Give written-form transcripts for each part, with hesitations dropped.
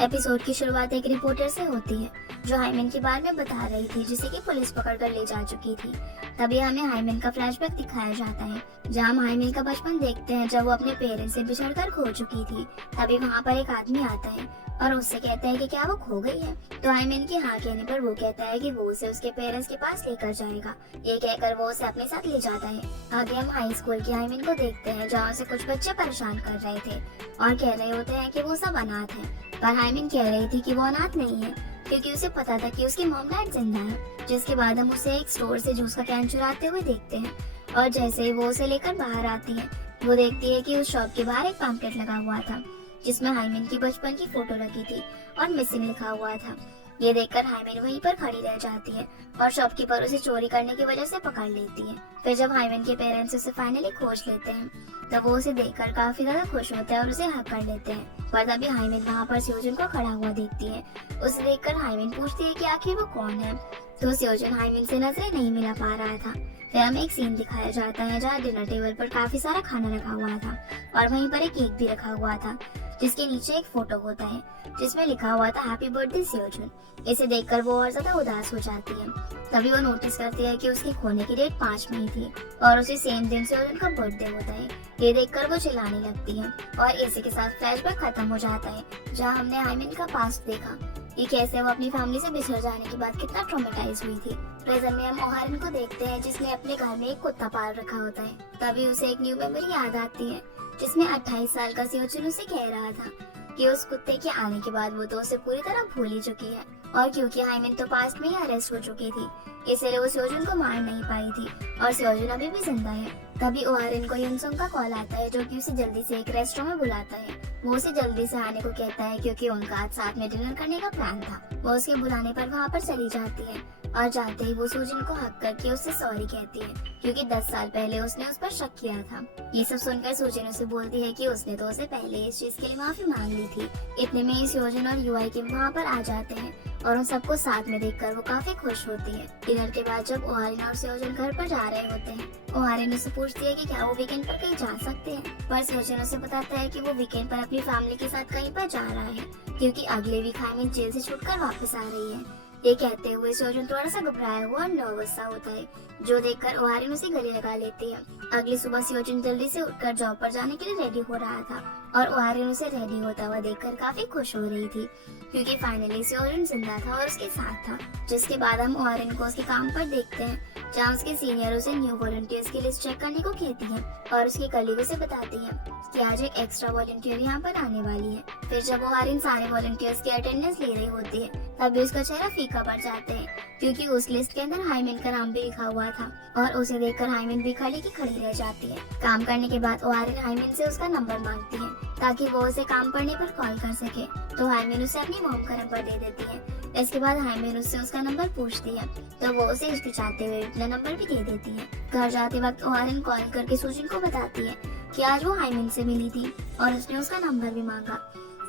Episode की शुरुआत एक रिपोर्टर से होती है जो हाइमन के बारे में बता रही थी जिसे कि पुलिस पकड़कर ले जा चुकी थी। तभी हमें हाइमन का फ्लैशबैक दिखाया जाता है जहां हम हाइमन का बचपन देखते हैं जब वो अपने पेरेंट्स से बिछड़कर खो चुकी थी। तभी वहां पर एक आदमी आता है और उससे कहता है कि क्या वो खो गई है। तो हाइमन की हाँ कहने पर वो कहता है कि वो उसे उसके पेरेंट्स के पास लेकर जाएगा। ये कहकर वो उसे अपने साथ ले जाता है। आगे हम हाई स्कूल की हाइमन को देखते हैं जहाँ उसे कुछ बच्चे परेशान कर रहे थे और कह रहे होते हैं कि वो सब अनाथ है। पर हाइमन कह रही थी कि वो अनाथ नहीं है क्योंकि उसे पता था कि उसकी मॉम डैड जिंदा है। जिसके बाद हम उसे एक स्टोर से जूस का कैन चुराते हुए देखते हैं और जैसे ही वो उसे लेकर बाहर आती है वो देखती है कि उस शॉप के बाहर एक पैम्पलेट लगा हुआ था जिसमें हाइमन की बचपन की फोटो रखी थी और मिसिंग लिखा हुआ था। ये देखकर हाइमन वहीं पर खड़ी रह जाती है और शॉपकीपर उसे चोरी करने की वजह से पकड़ लेती है। फिर जब हाइमन के पेरेंट्स उसे फाइनली खोज लेते हैं तब वो उसे देखकर काफी ज्यादा खुश होते हैं और उसे हक कर लेते हैं। पर तभी हाइमन वहाँ पर स्योजन को खड़ा हुआ देखती है। उसे देखकर हाइमन पूछती है कि आखिर वो कौन है। तो स्योजन हाइमन से नजरें नहीं मिला पा रहा था। फिर हमें एक सीन दिखाया जाता है जहाँ डिनर टेबल पर काफी सारा खाना रखा हुआ था और वहीं पर एक केक भी रखा हुआ था जिसके नीचे एक फोटो होता है जिसमें लिखा हुआ था हैप्पी बर्थडे स्योजन। इसे देखकर वो और ज्यादा उदास हो जाती है। तभी वो नोटिस करती है कि उसके खोने की डेट 5 मई थी और उसी सेम दिन स्योजन का बर्थडे होता है। ये देखकर वो चिल्लाने लगती है और इसी के साथ फ्लैशबैक खत्म हो जाता है जहाँ हमने हाइमन का पास्ट देखा कि कैसे वो अपनी फैमिली से बिछड़ जाने के बाद कितना ट्रॉमेटाइज हुई थी। प्रेजेंट में हम ओहारन को देखते हैं जिसने अपने घर में एक कुत्ता पाल रखा होता है। तभी उसे एक न्यू मेमोरी याद आती है जिसमें 28 साल का स्योजन उसे कह रहा था कि उस कुत्ते के आने के बाद वो तो उसे पूरी तरह भूल ही चुकी है और क्योंकि हाइमन तो पास्ट में ही अरेस्ट हो चुकी थी इसलिए वो स्योजन को मार नहीं पाई थी और स्योजन अभी भी जिंदा है। तभी ओहारन को युनसुंग का कॉल आता है जो कि उसे जल्दी से एक रेस्टोरेंट में बुलाता है। वो उसे जल्दी से आने को कहता है क्योंकि उनका आज साथ में डिनर करने का प्लान था। वो उसके बुलाने पर वहाँ पर चली जाती है और जाते ही वो स्योजन को हक करके उससे सॉरी कहती है क्योंकि 10 साल पहले उसने उस पर शक किया था। ये सब सुनकर स्योजन उसे बोलती है कि उसने तो उसे पहले इस चीज के लिए माफी मांग ली थी। इतने में स्योजन और यूआई किम वहाँ पर आ जाते हैं और उन सबको साथ में देखकर वो काफी खुश होती है। डिनर के बाद जब ओहारिन और स्योजन घर पर जा रहे होते हैं ओहारिन उससे पूछती है कि क्या वो वीकेंड पर कहीं जा सकते हैं। पर स्योजन उसे बताता है कि वो वीकेंड पर अपनी फैमिली के साथ कहीं पर जा रहा है क्योंकि अगले वीक हाइमन जेल से छूटकर वापस आ रही है। ये कहते हुए स्योजन थोड़ा सा घबराया हुआ और नर्वस सा होता है जो देखकर ओहारिन उसे गले लगा लेती है। अगली सुबह स्योजन जल्दी से उठकर जॉब पर जाने के लिए रेडी हो रहा था और ओहारिन उसे रेडी होता हुआ देखकर काफी खुश हो रही थी क्योंकि फाइनली स्योजन जिंदा था और उसके साथ था। जिसके बाद हम ओहारिन को उसके काम पर देखते हैं जहाँ उसके सीनियर उसे न्यू वॉलंटियर्स की लिस्ट चेक करने को कहती है और उसकी कलीग उसे बताती है कि आज एक एक्स्ट्रा वॉलंटियर यहाँ पर आने वाली है। फिर जब ओहारिन सारे वॉलंटियर्स की अटेंडेंस ले रही होती है तभी उसका चेहरा फीका पड़ जाता है क्योंकि उस लिस्ट के अंदर हाइमन का नाम भी लिखा हुआ था और उसे देखकर हाइमन भी खड़ी की खड़ी रह जाती है। काम करने के बाद ओहारिन हाइमन से उसका नंबर मांगती है ताकि वो उसे काम पड़ने पर कॉल कर सके। तो हाइमन उसे अपनी मॉम का नंबर दे देती है। इसके बाद हाइमन उससे उसका नंबर पूछती है तो वो उसे हिचकिचाते हुए अपना नंबर भी दे देती है। घर जाते वक्त ओहारिन कॉल करके सुजिन को बताती है कि आज वो हाइमन से मिली थी और उसने उसका नंबर भी मांगा।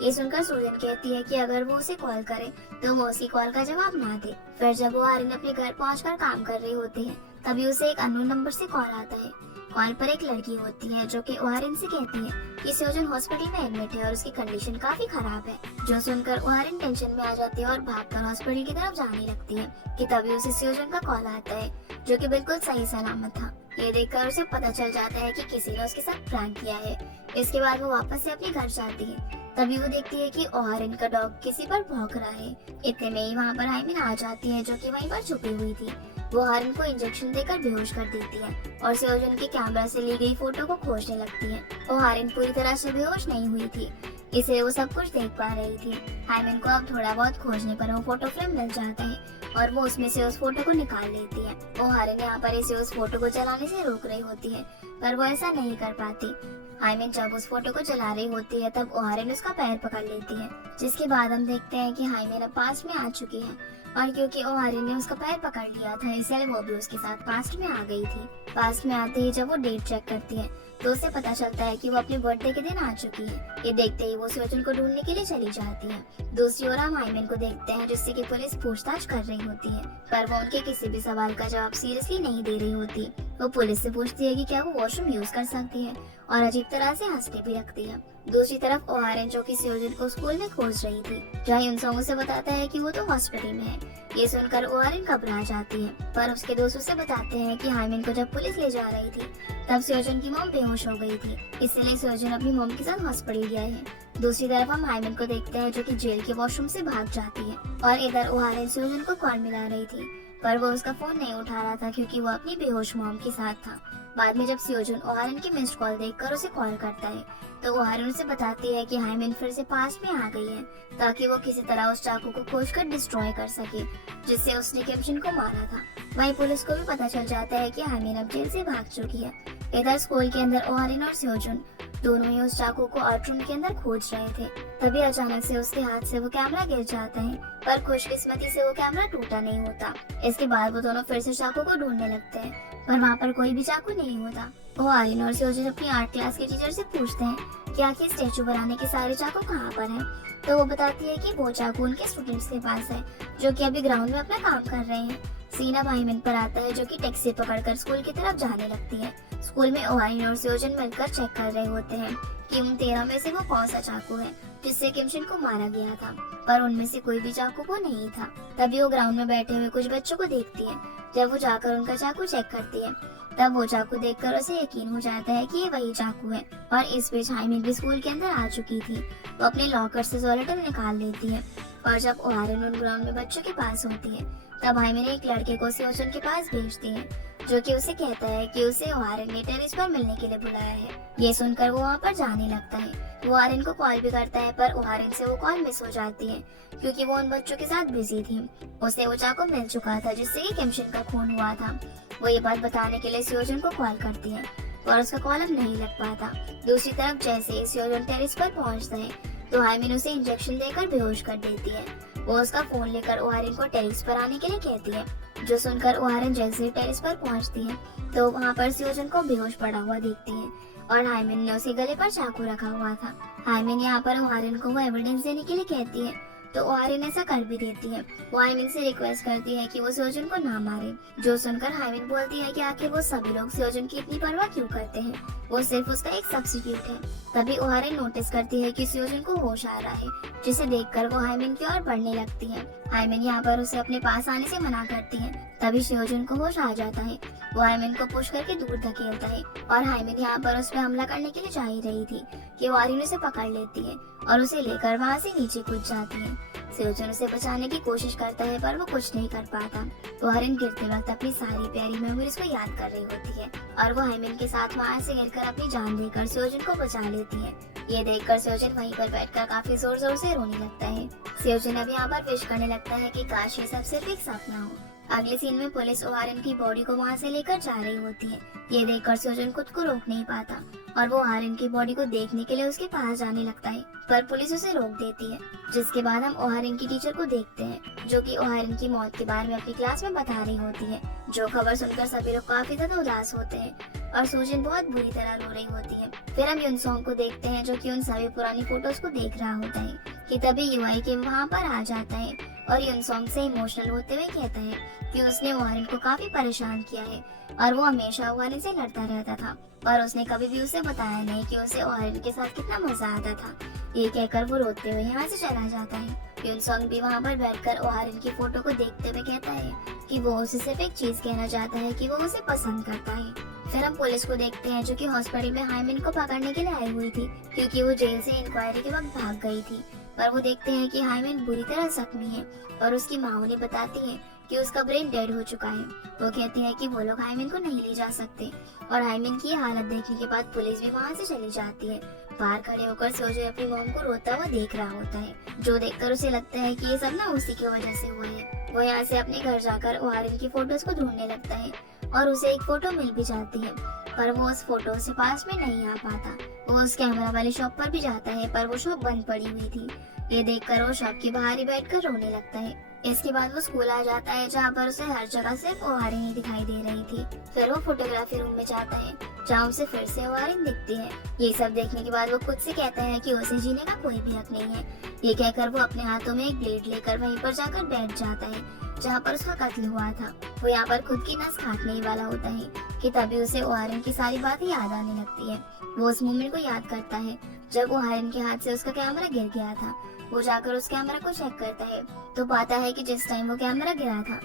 ये सुनकर सुजिन कहती है कि अगर वो उसे कॉल करे तो वो उसकी कॉल का जवाब ना दे। फिर जब वो ओहारिन अपने घर पहुंचकर काम कर रही होती है तभी उसे एक अननोन नंबर से कॉल आता है। कॉल पर एक लड़की होती है जो कि ओहारिन से कहती है कि स्योजन हॉस्पिटल में एडमिट है और उसकी कंडीशन काफी खराब है। जो सुनकर ओहारिन टेंशन में आ जाती है और भागकर हॉस्पिटल की तरफ जाने लगती है कि तभी उसे स्योजन का कॉल आता है जो कि बिल्कुल सही सलामत था। ये देखकर उसे पता चल जाता है कि किसी ने उसके साथ प्रैंक किया है। इसके बाद वो वापस से अपने घर जाती है। तभी वो देखती है कि ओहारिन का डॉग किसी पर भौंक रहा है। इतने में ही वहाँ पर हाइमन आ जाती है जो कि वहीं पर छुपी हुई थी। वो ओहारिन को इंजेक्शन देकर बेहोश कर देती है और स्योजन के कैमरा से ली गई फोटो को खोजने लगती है। ओहारिन पूरी तरह से बेहोश नहीं हुई थी इसलिए वो सब कुछ देख पा रही थी। हाइमन को अब थोड़ा बहुत खोजने पर वो फोटो फ्रेम मिल जाता है और वो उसमें से उस फोटो को निकाल लेती है। ओहारिन यहाँ पर इसे उस फोटो को जलाने से रोक रही होती है पर वो ऐसा नहीं कर पाती। हाइमन जब उस फोटो को जला रही होती है तब ओहारिन उसका पैर पकड़ लेती है। जिसके बाद हम देखते हैं कि हाइमन अब पास्ट में आ चुकी है और क्योंकि ओहारिन ने उसका पैर पकड़ लिया था इसलिए वो भी उसके साथ पास्ट में आ गई थी। पास्ट में आते ही जब वो डेट चेक करती है तो उसे पता चलता है कि वो अपने बर्थडे के दिन आ चुकी है। ये देखते ही वो स्योजन को ढूंढने के लिए चली जाती है। दूसरी ओर हम हाइमन को देखते हैं जिससे कि पुलिस पूछताछ कर रही होती है पर वो उनके किसी भी सवाल का जवाब सीरियसली नहीं दे रही होती। वो पुलिस से पूछती है कि क्या वो वॉशरूम यूज कर सकती है और अजीब तरह से हंसने भी लगती है। दूसरी तरफ ओहारन जो कि स्योजन को स्कूल में खोज रही थी, जहाँ यूनसोंग उसे बताता है कि वो तो हॉस्पिटल में है। ये सुनकर ओहारन घबरा जाती है, पर उसके दोस्त उसे बताते हैं कि हाइमिन को जब पुलिस ले जा रही थी तब स्योजन की मॉम बेहोश हो गई थी, इसलिए स्योजन अपनी मॉम के साथ हॉस्पिटल गया है। दूसरी तरफ हम हाइमिन को देखते हैं जो कि जेल के वॉशरूम से भाग जाती है, और इधर ओहारन स्योजन को कॉल मिला रही थी, पर वो उसका फोन नहीं उठा रहा था क्योंकि वो अपनी बेहोश मॉम के साथ था। बाद में जब स्योजन ओहारन की मिस्ड कॉल देखकर उसे कॉल करता है तो ओहारन उसे बताती है कि हाइमिन फिर से पास में आ गई है, ताकि वो किसी तरह उस चाकू को खोजकर डिस्ट्रॉय कर सके जिससे उसने किमशिन को मारा था। वहीं पुलिस को भी पता चल जाता है कि हाइमिन अब जेल से भाग चुकी है। इधर स्कूल के अंदर ओहारन और स्योजन दोनों ही उस चाकू को आर्ट रूम के अंदर खोज रहे थे। तभी अचानक से उसके हाथ से वो कैमरा गिर जाता है, पर खुशकिस्मती से वो कैमरा टूटा नहीं होता। इसके बाद वो दोनों फिर से चाकू को ढूंढने लगते हैं, पर वहाँ पर कोई भी चाकू नहीं होता। ओहारन और स्योजन अपनी आर्ट क्लास के टीचर से पूछते हैं कि आखिर स्टेचू बनाने के सारे चाकू कहाँ पर हैं, तो वो बताती है कि वो चाकू उनके स्टूडेंट्स के पास है जो कि अभी ग्राउंड में अपना काम कर रहे हैं। सीन अब हाइमिन पर आता है जो कि टैक्सी पकड़कर स्कूल की तरफ जाने लगती है। स्कूल में ओहारन और स्योजन मिलकर चेक कर रहे होते हैं कि उन 13 में से वो कौन सा चाकू है जिससे किमशिन को मारा गया था, पर उनमें से कोई भी चाकू वो नहीं था। तभी वो ग्राउंड में बैठे हुए कुछ बच्चों को देखती है। जब वो जाकर उनका चाकू चेक करती है तब वो चाकू देखकर उसे यकीन हो जाता है कि ये वही चाकू है। और इस बीच हाइमिन भी स्कूल के अंदर आ चुकी थी। वो अपने लॉकर से सॉलिटर निकाल लेती है, और जब ओहारन उन ग्राउंड में बच्चों के पास होती है तब हाइमिन एक लड़के को स्योजन के पास भेजती है जो कि उसे कहता है कि उसे ओहारन ने टेरेस पर मिलने के लिए बुलाया है। ये सुनकर वो वहाँ पर जाने लगता है। वो ओहारन को कॉल भी करता है, पर ओहारन से वो कॉल मिस हो जाती है क्योंकि वो उन बच्चों के साथ बिजी थी। उसे वो चाकू मिल चुका था जिससे कि किमशिन का खून हुआ था। वो ये बात बताने के लिए स्योजन को कॉल करती है, पर उसका कॉल अब नहीं लग पाता। दूसरी तरफ जैसे ही स्योजन टेरेस पर पहुंचता है तो हाइमिन उसे इंजेक्शन देकर बेहोश कर देती है। वो उसका फोन लेकर ओहारन को टेरेस पर आने के लिए कहती है, जो सुनकर ओहारन जैसे ही टेरेस पर पहुंचती है तो वहाँ पर स्योजन को बेहोश पड़ा हुआ देखती है, और हाइमिन ने उसे गले पर चाकू रखा हुआ था। हाइमिन यहाँ पर ओहारन को वो एविडेंस देने के लिए कहती है तो ओहारन ऐसा कर भी देती है। वो हाइमिन से रिक्वेस्ट करती है कि वो स्योजन को ना मारे, जो सुनकर हाइमिन बोलती है कि आखिर वो सभी लोग स्योजन की इतनी परवाह क्यों करते हैं, वो सिर्फ उसका एक सब्स्टिट्यूट है। तभी ओहारन नोटिस करती है कि स्योजन को होश आ रहा है, जिसे देखकर वो हाइमिन की ओर बढ़ने लगती है। हाइमिन यहाँ पर उसे अपने पास आने से मना करती है। तभी स्योजन को होश आ जाता है। वो हाइमिन को पुश करके दूर धकेलता है, और हाइमिन यहाँ पर उस पर हमला करने के लिए जा ही रही थी कि ओहारन उसे पकड़ लेती है और उसे लेकर वहाँ से नीचे कूद जाती है। स्योजन उसे बचाने की कोशिश करता है, पर वो कुछ नहीं कर पाता। ओहारन गिरते वक्त अपनी सारी प्यारी मेमोरीज को याद कर रही होती है, और वो हाइमिन के साथ वहाँ से गिरकर अपनी जान देकर स्योजन को बचा लेती है। ये देखकर स्योजन वहीं पर बैठकर काफी जोर जोर से रोने लगता है। स्योजन अब यहाँ पर विश करने लगता है कि काश ये सब सिर्फ एक सपना हो। अगले सीन में पुलिस ओहारन की बॉडी को वहाँ से लेकर जा रही होती है। ये देखकर स्योजन खुद को रोक नहीं पाता, और वो ओहारन की बॉडी को देखने के लिए उसके पास जाने लगता है, पर पुलिस उसे रोक देती है। जिसके बाद हम ओहारन की टीचर को देखते हैं जो कि ओहारन की मौत के बारे में अपनी क्लास में बता रही होती है। जो खबर सुनकर सभी लोग काफी ज्यादा उदास होते हैं, और स्योजन बहुत बुरी तरह रो रही होती है। फिर हम यूनसोंग को देखते हैं जो कि उन सभी पुरानी फोटोज को देख रहा होता है कि तभी यूआई किम वहाँ पर आ जाता है, और यूनसोंग से इमोशनल होते हुए कहता है कि उसने ओहारन को काफी परेशान किया है, और वो हमेशा ओहारन से लड़ता रहता था, और उसने कभी भी उसे बताया नहीं कि उसे ओहारन के साथ कितना मजा आता था। ये कहकर वो रोते हुए यहाँ से चला जाता है। यूनसोंग भी वहाँ पर बैठकर ओहारन की फोटो को देखते हुए कहता है कि वो उसे सिर्फ एक चीज कहना चाहता है कि वो उसे पसंद करता है। फिर हम पुलिस को देखते हैं जो कि हॉस्पिटल में हाइमिन को पकड़ने के लिए आई हुई थी क्योंकि वो जेल से इंक्वायरी के वक्त भाग गई थी। पर वो देखते हैं कि हाइमिन बुरी तरह जख्मी है, और उसकी माँ उन्हें बताती है कि उसका ब्रेन डेड हो चुका है। वो कहती है कि वो लोग हाइमिन को नहीं ले जा सकते, और हाइमिन की हालत देखने के बाद पुलिस भी वहाँ से चली जाती है। बाहर खड़े होकर स्योजन अपनी मॉम को रोता हुआ देख रहा होता है, जो देखकर उसे लगता है कि ये सब ना उसी की वजह से हुआ है। वो यहाँ से अपने घर जाकर ओहारन की फोटोज को ढूंढने लगता है, और उसे एक फोटो मिल भी जाती है, पर वो उस फोटो से पास में नहीं आ पाता। वो उस कैमरा वाली शॉप पर भी जाता है, पर वो शॉप बंद पड़ी हुई थी। ये देखकर वो शॉप के बाहर ही बैठकर रोने लगता है। इसके बाद वो स्कूल आ जाता है जहाँ पर उसे हर जगह सिर्फ ओहारिन ही दिखाई दे रही थी। फिर वो फोटोग्राफी रूम में जाता है जहाँ उसे फिर से ओहारिन दिखती है। ये सब देखने के बाद वो खुद से कहता है कि उसे जीने का कोई भी हक नहीं है। ये कहकर वो अपने हाथों में एक ब्लेड लेकर वहीं पर जाकर बैठ जाता है जहाँ पर उसका कत्ल हुआ था। वो यहाँ पर खुद की नस काटने ही वाला होता है कि तभी उसे ओहारिन की सारी बातें याद आने लगती है। वो उस मोमेंट को याद करता है जब ओहारिन के हाथ से उसका कैमरा गिर गया था। वो जाकर उस कैमरा को चेक करता है तो पाता है कि जिस टाइम वो कैमरा गिरा था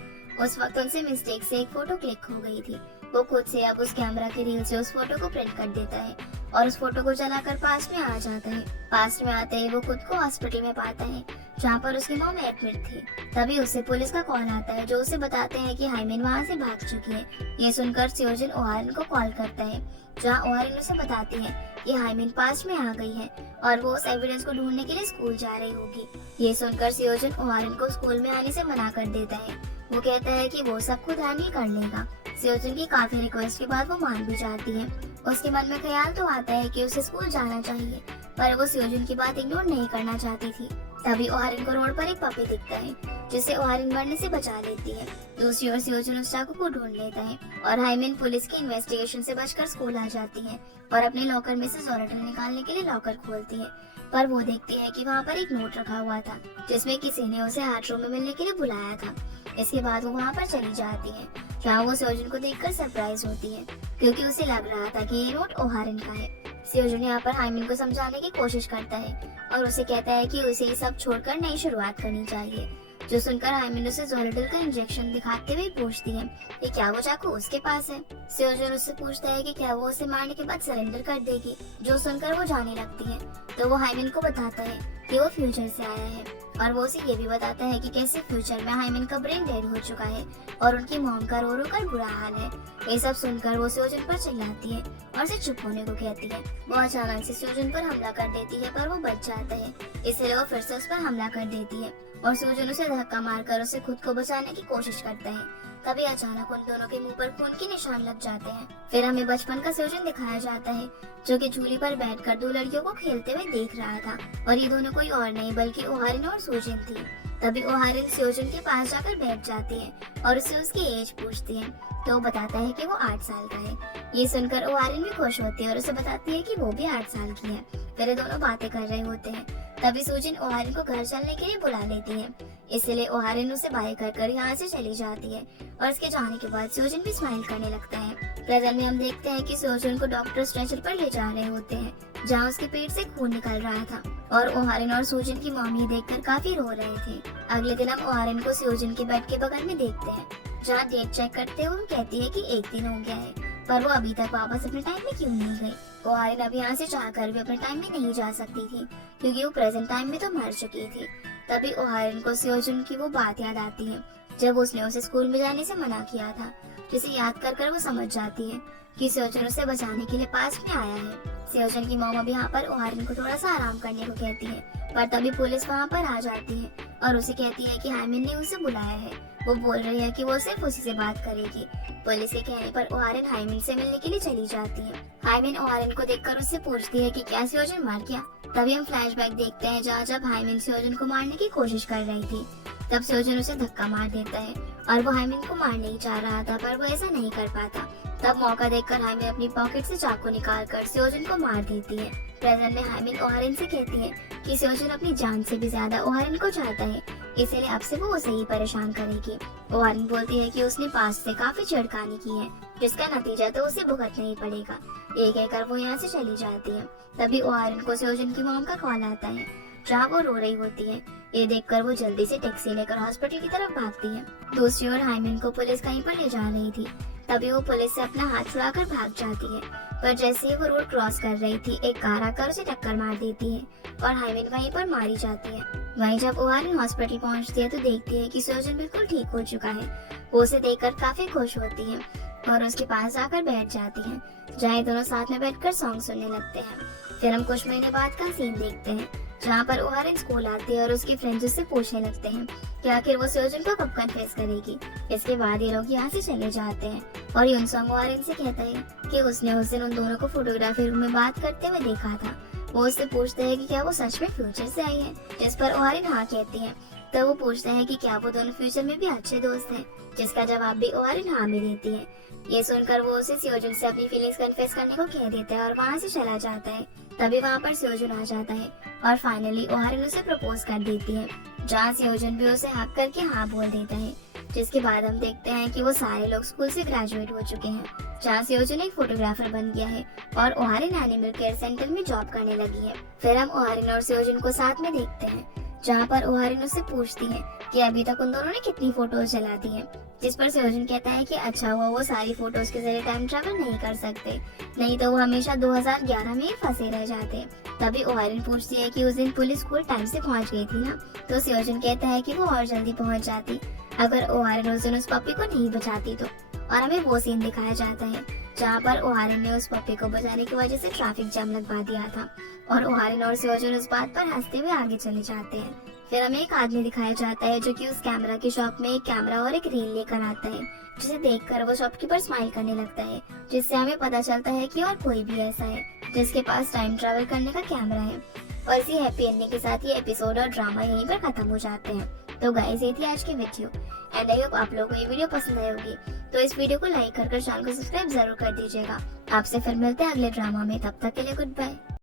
उस वक्त उनसे मिस्टेक से एक फोटो क्लिक हो गई थी। वो खुद से अब उस कैमरा के रील से उस फोटो को प्रिंट कर देता है और उस फोटो को जलाकर पास में आ जाता है। पास में आते ही वो खुद को हॉस्पिटल में पाता है जहाँ पर उसकी मॉम एडमिट थी। तभी उसे पुलिस का कॉल आता है जो उसे बताते हैं कि हाइमेन वहाँ से भाग चुकी है। ये सुनकर सियोजिन ओहारिन को कॉल करता है जहाँ ओहारिन उसे बताती है कि हाइमेन पास में आ गई है और वो उस एविडेंस को ढूंढने के लिए स्कूल जा रही होगी। ये सुनकर सियोजिन ओहारिन को स्कूल में आने से मना कर देता है। वो कहता है कि वो सब खुद हैंडल कर लेगा। सियोजिन की काफी रिक्वेस्ट के बाद वो मान भी जाती है। उसके मन में ख्याल तो आता है कि उसे स्कूल जाना चाहिए पर वो सियोजिन की बात इग्नोर नहीं करना चाहती थी। तभी ओहारिन को रोड पर एक पपी दिखता है जिसे ओहारिन मरने से बचा लेती है। दूसरी ओर सियोजिन उस चाकू को ढूंढ लेता है और हाइमेन पुलिस की इन्वेस्टिगेशन से बचकर स्कूल आ जाती है और अपने लॉकर में से जोलेटल निकालने के लिए लॉकर खोलती है। पर वो देखती है कि वहाँ पर एक नोट रखा हुआ था जिसमें किसी ने उसे हार्ट रूम में मिलने के लिए बुलाया था। इसके बाद वो वहाँ पर चली जाती है जहाँ वो सियोजिन को देखकर सरप्राइज होती है क्योंकि उसे लग रहा था कि ये नोट ओहारिन का है। सियोजिन यहाँ पर हाइमेन को समझाने की कोशिश करता है और उसे कहता है कि उसे ये सब छोड़कर नई शुरुआत करनी चाहिए। जो सुनकर हाइमेन उसे जोलेटल का इंजेक्शन दिखाते हुए पूछती है कि क्या वो चाकू उसके पास है। सियोजिन उससे पूछता है कि क्या वो उसे मारने के बाद सरेंडर कर देगी। जो सुनकर वो जाने लगती है तो वो हाइमेन को बताता है कि वो फ्यूचर से आया है और वो उसे ये भी बताता है कि कैसे फ्यूचर में हाइमेन का ब्रेन डेड हो चुका है और उनकी मॉम का रो रो कर बुरा हाल है। ये सब सुनकर वो सियोजिन पर चिल्लाती है और उसे चुप होने को कहती है। वो अचानक से सियोजिन पर हमला कर देती है पर वो बच जाता है, इसलिए वो फिर से उस पर हमला कर देती है और सियोजिन उसे धक्का मारकर उसे खुद को बचाने की कोशिश करता है। तभी अचानक उन दोनों के मुंह पर खून के निशान लग जाते हैं। फिर हमें बचपन का सियोजिन दिखाया जाता है जो कि झूली पर बैठकर दो लड़कियों को खेलते हुए देख रहा था और ये दोनों कोई और नहीं बल्कि ओहारिन और सूजिन थी। तभी ओहारिन सियोजिन के पास जाकर बैठ जाती है और उससे उसकी एज पूछती है तो वो बताता है कि वो 8 साल का है। ये सुनकर ओहारिन भी खुश होती है और उसे बताती है कि वो भी 8 साल की है। फिर ये दोनों बातें कर रहे होते हैं। तभी सूजिन ओहारिन को घर चलने के लिए बुला लेती है, इसलिए ओहारिन उसे बाय कर यहाँ से चली जाती है और उसके जाने के बाद सूजिन भी स्माइल करने लगता है। प्रेजेंट में हम देखते हैं कि सूजिन को डॉक्टर स्ट्रेचर पर ले जा रहे होते हैं जहाँ उसके पेट से खून निकल रहा था और ओहारिन और सूजिन की मॉमी देखकर काफी रो रहे थे। अगले दिन हम ओहारिन को सूजिन के बेड के बगल में देखते हैं जहाँ डेट चेक करते हुए कहती है कि 1 दिन हो गया है पर वो अभी तक वापस अपने टाइम में क्यों नहीं गई। ओहारिन अभी यहाँ से चाहकर भी अपने टाइम में नहीं जा सकती थी क्योंकि वो प्रेजेंट टाइम में तो मर चुकी थी। तभी ओहारिन को सियोजिन की वो बात याद आती है जब उसने उसे स्कूल में जाने से मना किया था, जिसे याद कर वो समझ जाती है कि सियोजिन उसे बचाने के लिए पास में आया है। सियोजिन की मॉम अब यहाँ पर ओहारिन को थोड़ा सा आराम करने को कहती है पर तभी पुलिस वहाँ पर आ जाती है और उसे कहती है कि हाइमेन ने उसे बुलाया है। वो बोल रही है कि वो सिर्फ उसी से बात करेगी। पुलिस के कहने पर ओहारिन हाइमेन से मिलने के लिए चली जाती है। हाइमेन ओहारिन को देखकर उससे पूछती है कि क्या सियोजिन मर गया। तभी हम फ्लैशबैक देखते हैं जहाँ जब हाइमेन सियोजिन को मारने की कोशिश कर रही थी तब सियोजिन उसे धक्का मार देता है और वो हाइमेन को मारने ही चाह रहा था पर वो ऐसा नहीं कर पाता। तब मौका देखकर हाइमेन अपनी पॉकेट से चाकू निकालकर सियोजिन को मार देती है। प्रेजेंट में हाइमेन ओहारिन से कहती है कि सियोजिन अपनी जान से भी ज्यादा ओहारिन को चाहता है, इसलिए अब से वो उसे ही परेशान करेगी। ओहारिन बोलती है कि उसने पास से काफी छेड़खानी की है जिसका नतीजा तो उसे भुगतना ही पड़ेगा। ये कहकर वो यहाँ से चली जाती है। तभी ओहारिन को सियोजिन की मॉम का कॉल आता है जहाँ वो रो रही होती है। ये देखकर वो जल्दी से टैक्सी लेकर हॉस्पिटल की तरफ भागती है। दूसरी ओर हाइमेन को पुलिस कहीं पर ले जा रही थी। तभी वो पुलिस से अपना हाथ छुड़ाकर भाग जाती है पर जैसे ही वो रोड क्रॉस कर रही थी एक कार आकर उसे टक्कर मार देती है और हाइमेन वहीं पर मारी जाती है। वहीं जब ओहारिन हॉस्पिटल पहुंचती है तो देखती है कि सियोजिन बिल्कुल ठीक हो चुका है। वो उसे देखकर काफी खुश होती है और उसके पास जाकर बैठ जाती है जहाँ दोनों साथ में बैठकर सॉन्ग सुनने लगते हैं। फिर हम कुछ महीने बाद का सीन देखते हैं जहाँ पर ओहारिन स्कूल आती है और उसके फ्रेंड्स उससे पूछने लगते हैं कि आखिर वो सियोजिन को कब कन्फेस करेगी। इसके बाद ये लोग यहाँ से चले जाते हैं और यूनसॉन्ग ओहारिन से कहता है कि उसने उस दिन उन दोनों को फोटोग्राफी रूम में बात करते हुए देखा था। वो उससे पूछते हैं कि क्या वो सच में फ्यूचर से आई है, जिस पर ओहारिन हाँ कहती है। तो वो पूछता है कि क्या वो दोनों फ्यूचर में भी अच्छे दोस्त हैं, जिसका जवाब भी ओहारिन हाँ में देती है। ये सुनकर वो उसे सियोजुन से अपनी फीलिंग्स कन्फेस करने को कह देता है और वहाँ से चला जाता है। तभी वहाँ पर सियोजुन आ जाता है और फाइनली ओहारिन उसे प्रपोज कर देती है, जहाँ सियोजुन भी उसे हक करके हाँ बोल देता है। जिसके बाद हम देखते हैं कि वो सारे लोग स्कूल से ग्रेजुएट हो चुके हैं, जहाँ सियोजुन एक फोटोग्राफर बन गया है और ओहारिन एनिमल केयर सेंटर में जॉब करने लगी है। फिर हम ओहारिन और सियोजुन को साथ में देखते हैं, जहाँ पर ओहारिन उससे पूछती है कि अभी तक उन दोनों ने कितनी फोटोज चला दी है, जिस पर सियोजुन कहता है कि अच्छा हुआ वो सारी फोटोज के जरिए टाइम ट्रैवल नहीं कर सकते, नहीं तो वो हमेशा 2011 में ही फंसे रह जाते। तभी ओहारिन पूछती है कि उस दिन पुलिस स्कूल टाइम से पहुंच गई थी ना, तो सियोजुन कहता है कि वो और जल्दी पहुंच जाती अगर ओहारिन उस दिन उस पप्पी को नहीं बचाती तो। और हमें वो सीन दिखाया जाता है जहाँ पर ओहारिन ने उस पप्पी को बचाने की वजह से ट्रैफिक जाम लगवा दिया था और ओहारिन और सियोजुन उस बात पर हंसते हुए आगे चले जाते हैं। फिर हमें एक आदमी दिखाया जाता है जो कि उस कैमरा की शॉप में एक कैमरा और एक रील लेकर आता है, जिसे देखकर वो शॉपकीपर स्माइल करने लगता है, जिससे हमें पता चलता है कि और कोई भी ऐसा है जिसके पास टाइम ट्रैवल करने का कैमरा है। और इसी हैप्पी एंडिंग के साथ ये एपिसोड और ड्रामा यहीं पर खत्म हो जाते हैं। तो गाइस ये थी आज की वीडियो एंड आई होप आप लोगों को ये वीडियो पसंद आई होगी, तो इस वीडियो को लाइक कर चैनल को सब्सक्राइब जरूर कर दीजिएगा। आपसे फिर मिलते हैं अगले ड्रामा में, तब तक के लिए गुड बाय।